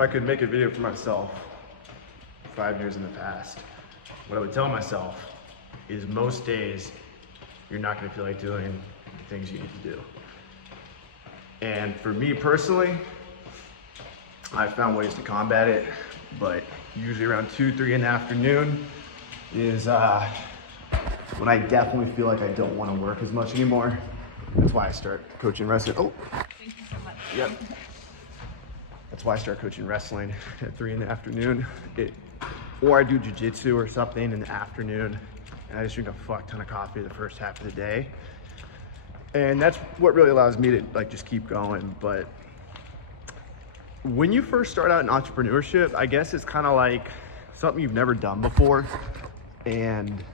if I could make a video for myself 5 years in the past, what I would tell myself is most days you're not gonna feel like doing the things you need to do. And for me personally, I've found ways to combat it, but usually around 2, 3 in the afternoon is when I definitely feel like I don't wanna work as much anymore. That's why I start coaching wrestling. Oh, Thank you so much. yep. That's why I start coaching wrestling at 3 in the afternoon. Or I do jujitsu or something in the afternoon, and I just drink a fuck ton of coffee the first half of the day. And that's what really allows me to like just keep going. But when you first start out in entrepreneurship, I guess it's kind of like something you've never done before. And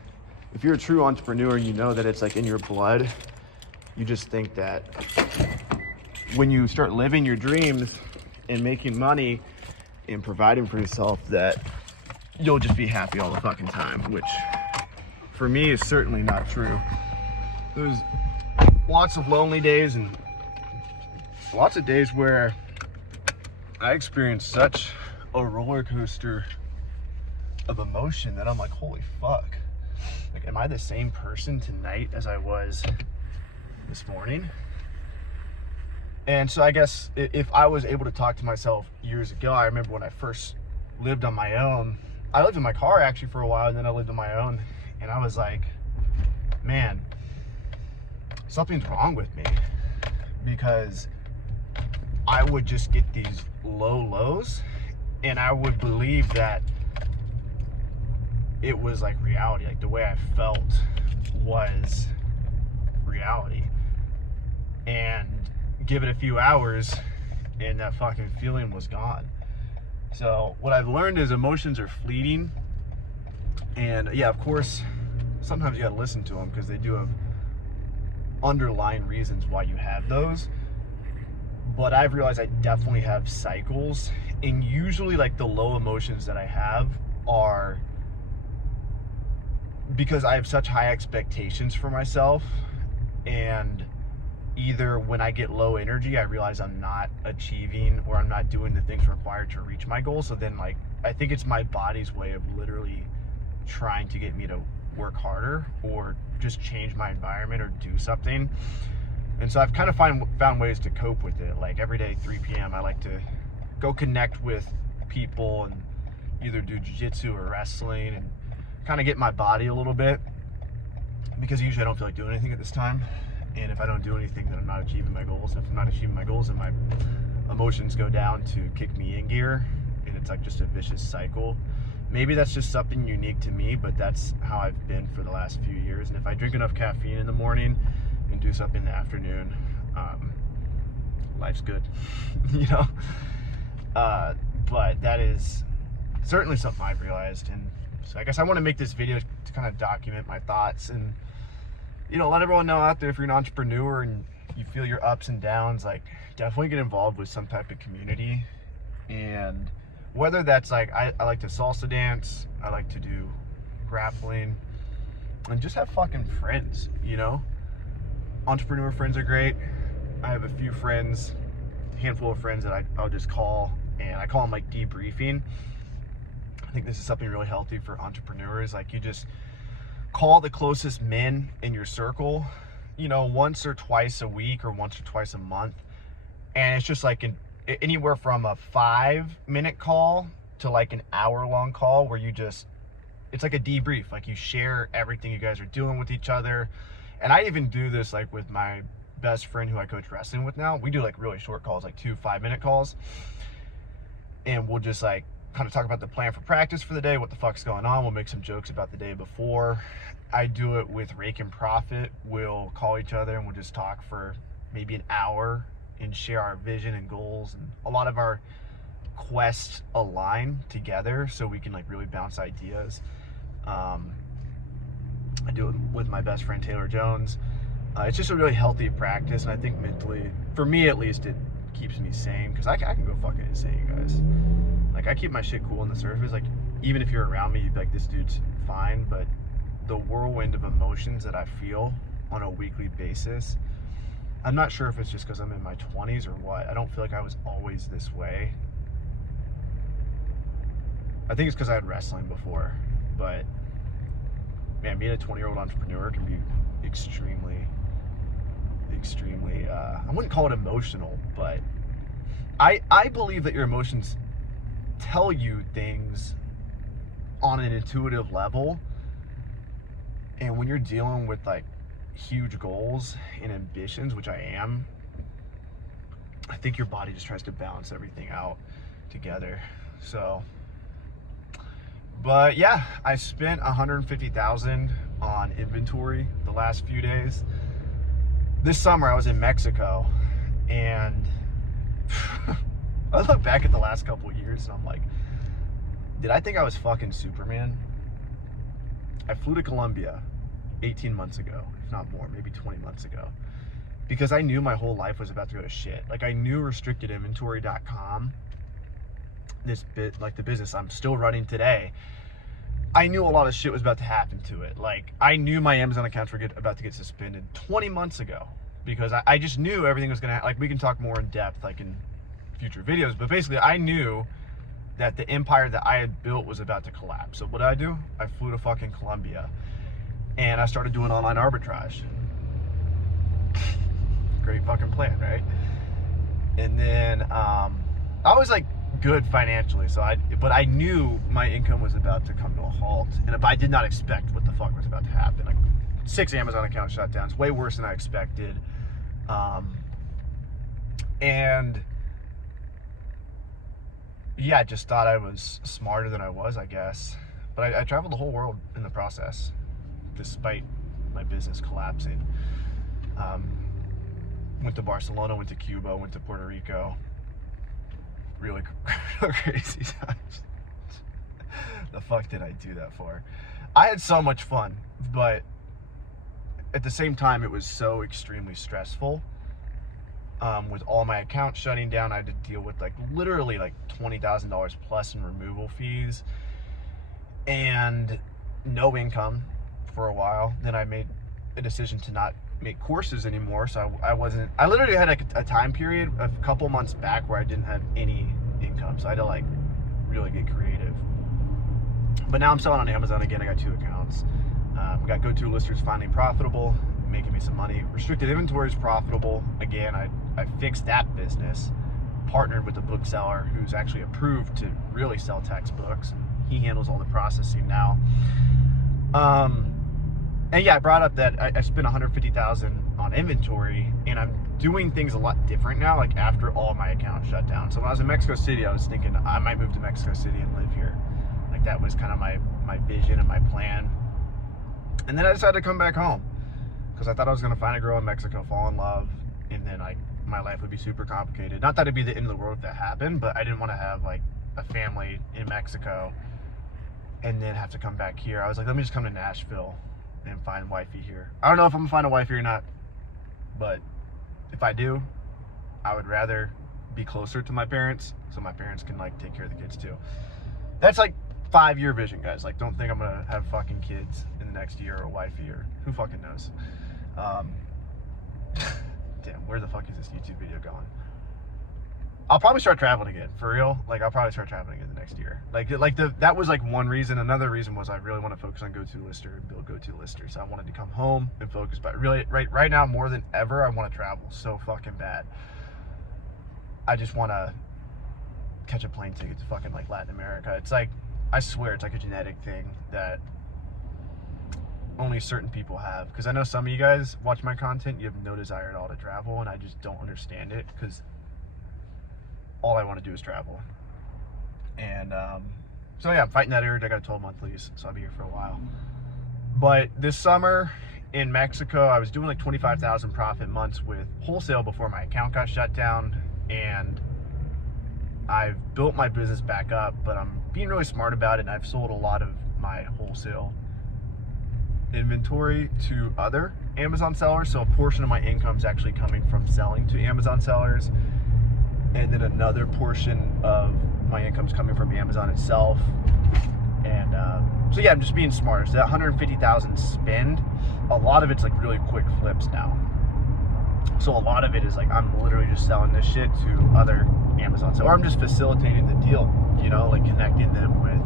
if you're a true entrepreneur and you know that it's like in your blood, you just think that when you start living your dreams and making money and providing for yourself, that you'll just be happy all the fucking time, which for me is certainly not true. There's lots of lonely days and lots of days where I experienced such a roller coaster of emotion that I'm like, holy fuck. Like, am I the same person tonight as I was this morning? And so I guess if I was able to talk to myself years ago, I remember when I first lived on my own, I lived in my car actually for a while, and then I lived on my own, and I was like, man, something's wrong with me, because I would just get these low lows and I would believe that it was like reality, like the way I felt was reality. And give it a few hours and that fucking feeling was gone. So what I've learned is emotions are fleeting, and yeah, of course sometimes you gotta listen to them because they do have underlying reasons why you have those. But I've realized I definitely have cycles, and usually like the low emotions that I have are because I have such high expectations for myself, and either when I get low energy, I realize I'm not achieving or I'm not doing the things required to reach my goal. So then like, I think it's my body's way of literally trying to get me to work harder or just change my environment or do something. And so I've kind of found ways to cope with it. Like every day, 3 p.m., I like to go connect with people and either do jiu-jitsu or wrestling and kind of get my body a little bit, because usually I don't feel like doing anything at this time. And if I don't do anything, then I'm not achieving my goals. And if I'm not achieving my goals, then my emotions go down to kick me in gear. And it's like just a vicious cycle. Maybe that's just something unique to me, but that's how I've been for the last few years. And if I drink enough caffeine in the morning and do something in the afternoon, life's good, you know? But that is certainly something I've realized. And so I guess I want to make this video to kind of document my thoughts and, you know, let everyone know out there, if you're an entrepreneur and you feel your ups and downs, like definitely get involved with some type of community. And whether that's like, I like to salsa dance, I like to do grappling, and just have fucking friends, you know? Entrepreneur friends are great. I have a few friends, a handful of friends that I'll just call, and I call them like debriefing. I think this is something really healthy for entrepreneurs. Like you just call the closest men in your circle, you know, once or twice a week or once or twice a month. And it's just like anywhere from a 5-minute call to like an hour-long call where you just, it's like a debrief. Like you share everything you guys are doing with each other. And I even do this like with my best friend who I coach wrestling with now. We do like really short calls, like 2 5-minute calls. And we'll just like kind of talk about the plan for practice for the day, what the fuck's going on. We'll make some jokes about the day before. I do it with Rake and Profit. We'll call each other and we'll just talk for maybe an hour and share our vision and goals. And a lot of our quests align together so we can like really bounce ideas. I do it with my best friend Taylor Jones. It's just a really healthy practice, and I think mentally, for me at least, it keeps me sane, because I can go fucking insane, guys. Like I keep my shit cool on the surface. Like even if you're around me, you'd be like, this dude's fine. But the whirlwind of emotions that I feel on a weekly basis, I'm not sure if it's just because I'm in my 20s or what. I don't feel like I was always this way. I think it's because I had wrestling before, but man, being a 20-year-old entrepreneur can be extremely, I wouldn't call it emotional, but I believe that your emotions tell you things on an intuitive level. And when you're dealing with like huge goals and ambitions, which I am, I think your body just tries to balance everything out together. So, but yeah, I spent $150,000 on inventory the last few days. This summer I was in Mexico, and I look back at the last couple of years and I'm like, did I think I was fucking Superman? I flew to Colombia 18 months ago, if not more, maybe 20 months ago, because I knew my whole life was about to go to shit. Like, I knew RestrictedInventory.com, the business I'm still running today, I knew a lot of shit was about to happen to it. Like, I knew my Amazon accounts were about to get suspended 20 months ago, because I just knew everything was gonna, like, we can talk more in depth, like, in future videos, but basically I knew that the empire that I had built was about to collapse. So what did I do? I flew to fucking Colombia, and I started doing online arbitrage. Great fucking plan, right? And then I was like good financially, but I knew my income was about to come to a halt, and I did not expect what the fuck was about to happen. Like 6 Amazon accounts shut down. It's way worse than I expected. And yeah, I just thought I was smarter than I was, I guess. But I traveled the whole world in the process, despite my business collapsing. Went to Barcelona, went to Cuba, went to Puerto Rico. Really crazy times. The fuck did I do that for? I had so much fun, but at the same time, it was so extremely stressful. With all my accounts shutting down, I had to deal with like literally like $20,000 plus in removal fees and no income for a while. Then I made a decision to not make courses anymore. So I literally had like a time period a couple months back where I didn't have any income. So I had to like really get creative. But now I'm selling on Amazon again. I got 2 accounts. We got GoToListers finally profitable, making me some money. Restricted Inventory is profitable. Again, I fixed that business, partnered with a bookseller who's actually approved to really sell textbooks, and he handles all the processing now. And yeah, I brought up that I spent $150,000 on inventory, and I'm doing things a lot different now, like after all my accounts shut down. So when I was in Mexico City, I was thinking I might move to Mexico City and live here. Like, that was kind of my vision and my plan. And then I decided to come back home because I thought I was going to find a girl in Mexico, fall in love, and then my life would be super complicated. Not that it'd be the end of the world if that happened, but I didn't want to have like a family in Mexico and then have to come back here. I was like, let me just come to Nashville and find wifey here. I don't know if I'm gonna find a wifey or not, but if I do, I would rather be closer to my parents so my parents can like take care of the kids too. That's like 5-year vision, guys. Like, don't think I'm gonna have fucking kids in the next year or a wifey, or who fucking knows. Damn, where the fuck is this YouTube video going? I'll probably start traveling again, for real. Like, I'll probably start traveling again the next year. That was like one reason. Another reason was I really want to focus on GoToLister and build GoToLister. So I wanted to come home and focus. But really, right now, more than ever, I want to travel so fucking bad. I just want to catch a plane ticket to fucking like Latin America. It's like, I swear, it's like a genetic thing that only certain people have. Because I know some of you guys watch my content, you have no desire at all to travel, and I just don't understand it, because all I want to do is travel. And so yeah, I'm fighting that urge. I got a 12-month lease, so I'll be here for a while. But this summer in Mexico, I was doing like 25,000 profit months with wholesale before my account got shut down, and I've built my business back up, but I'm being really smart about it, and I've sold a lot of my wholesale inventory to other Amazon sellers. So a portion of my income is actually coming from selling to Amazon sellers, and then another portion of my income is coming from Amazon itself. And so yeah, I'm just being smarter. So that 150,000 spend, a lot of it's like really quick flips now. So a lot of it is like, I'm literally just selling this shit to other Amazon sellers, or I'm just facilitating the deal, you know, like connecting them with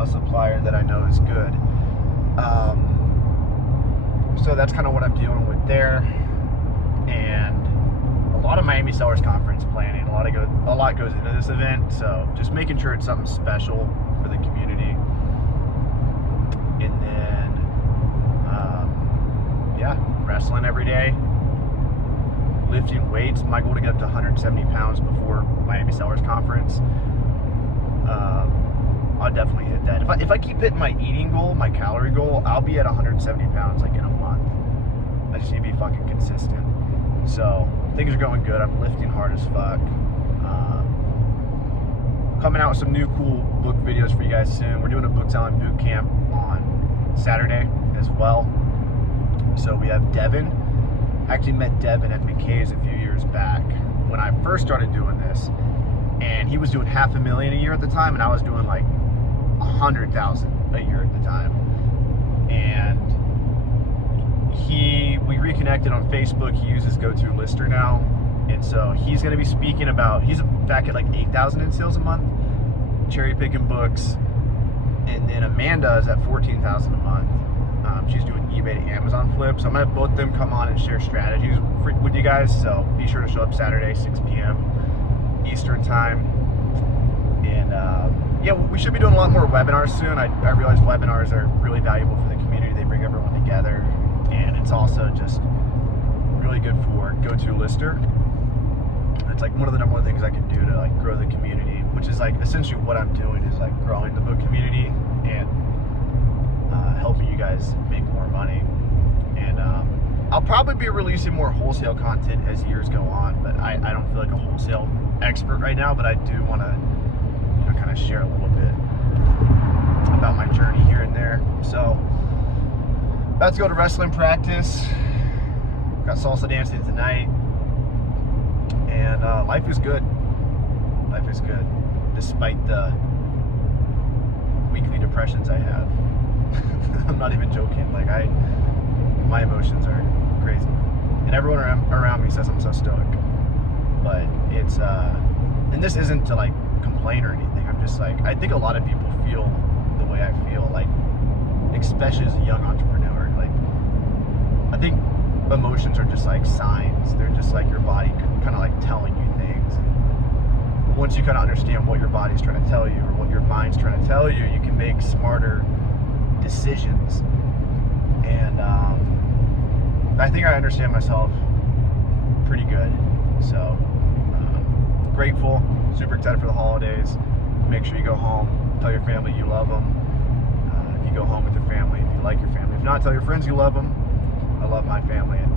a supplier that I know is good. So that's kind of what I'm dealing with there, and a lot of Miami Sellers Conference planning. A lot goes into this event, so just making sure it's something special for the community. And then, yeah, wrestling every day, lifting weights. My goal to get up to 170 pounds before Miami Sellers Conference. I'll definitely hit that. If I keep hitting my eating goal, my calorie goal, I'll be at 170 pounds like in a month. I just need to be fucking consistent. So things are going good. I'm lifting hard as fuck. Coming out with some new cool book videos for you guys soon. We're doing a book selling boot camp on Saturday as well. So we have Devin. I actually met Devin at McKay's a few years back when I first started doing this, and he was doing $500,000 a year at the time, and I was doing like 100,000 a year at the time. And we reconnected on Facebook. He uses GoToLister now, and so he's going to be speaking about, he's back at like 8,000 in sales a month, cherry picking books. And then Amanda is at 14,000 a month. She's doing eBay to Amazon flips. So I'm going to have both of them come on and share strategies with you guys. So be sure to show up Saturday, 6 p.m. Eastern time. And yeah, we should be doing a lot more webinars soon. I realize webinars are really valuable for the community. They bring everyone together. And it's also just really good for GoToLister. It's like one of the number one things I can do to like grow the community, which is like essentially what I'm doing is like growing the book community and helping you guys make more money. And I'll probably be releasing more wholesale content as years go on, but I don't feel like a wholesale expert right now, but I do want to, you know, kind of share a little bit about my journey here and there. So about to go to wrestling practice. Got salsa dancing tonight. And life is good. Life is good, despite the weekly depressions I have. I'm not even joking. Like my emotions are crazy, and everyone around me says I'm so stoic. But it's and this isn't to like complain or anything. I'm just like, I think a lot of people feel the way I feel. Like, especially as a young entrepreneur. Like, I think emotions are just like signs. They're just like your body kind of like telling you things. And once you kind of understand what your body's trying to tell you or what your mind's trying to tell you, you can make smarter decisions. And I think I understand myself pretty good. So grateful, super excited for the holidays. Make sure you go home, tell your family you love them. If you go home with your family, if you like your family. If not, tell your friends you love them. I love my family and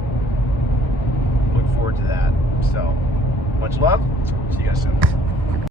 look forward to that. So much love. See you guys soon.